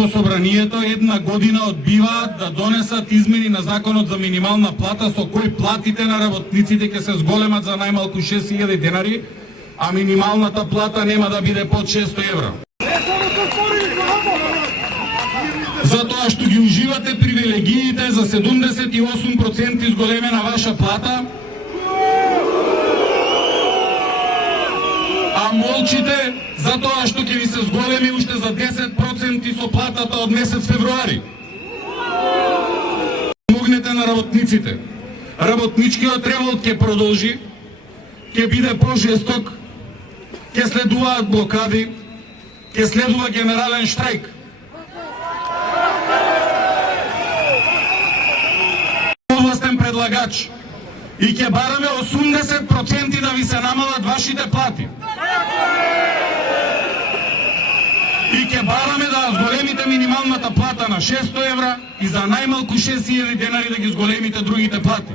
во собранието една година одбиваат да донесат измени на законот за минимална плата со кој платите на работниците ќе се зголемат за најмалку 6.000 денари, а минималната плата нема да биде под 600 евра. Затоа што ги уживате привилегиите за 78% изголемена ваша плата, а молчите затоа што ќе ви се зголеми уште за 10% со платата од месец февруари. Помогнете на работниците. Работничкиот револт ќе продолжи, ќе биде пожесток, ќе следуваат блокади, ќе следува генерален штрајк. Властен предлагач и ќе бараме 80% да ви се намалат вашите плати. И ќе бараме да зголемите минималната плата на 600 евра и за најмалку 6.000 денари да ги зголемите другите плати.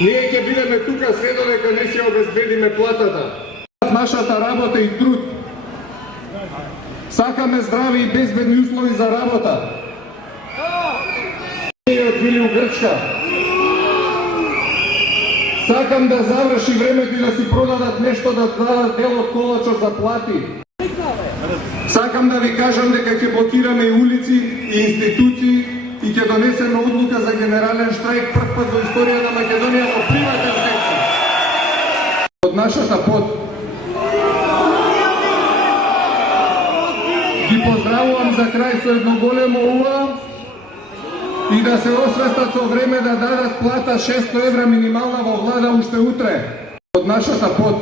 Ние ќе бидеме тука се додека не ќе обезбедиме платата. Нашата работа и труд. Сакаме здрави и безбедни услови за работа. Ние отбили у Грчка. Сакам да заврши времето и да си продадат нешто да дадат дел од колачот за плати. Сакам да ви кажам дека ќе блокираме и улици и институции и ќе донесеме одлука за генерален штрајк прв пат во историја на Македонија во приватен сектор. Од нашата под ги поздравувам за крај со едно големо уа и да се освестат со време да дадат плата 600 евра минимална во влада уште утре. Од нашата под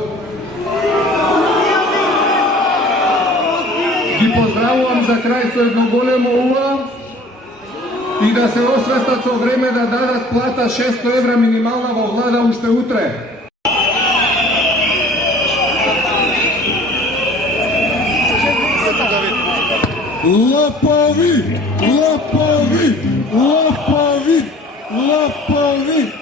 ги поздравувам за крај со едно големо уа и да се освестат со време да дадат плата 600 евра минимална во влада уште утре. Лопови! Лопови! Лопови! Лопови!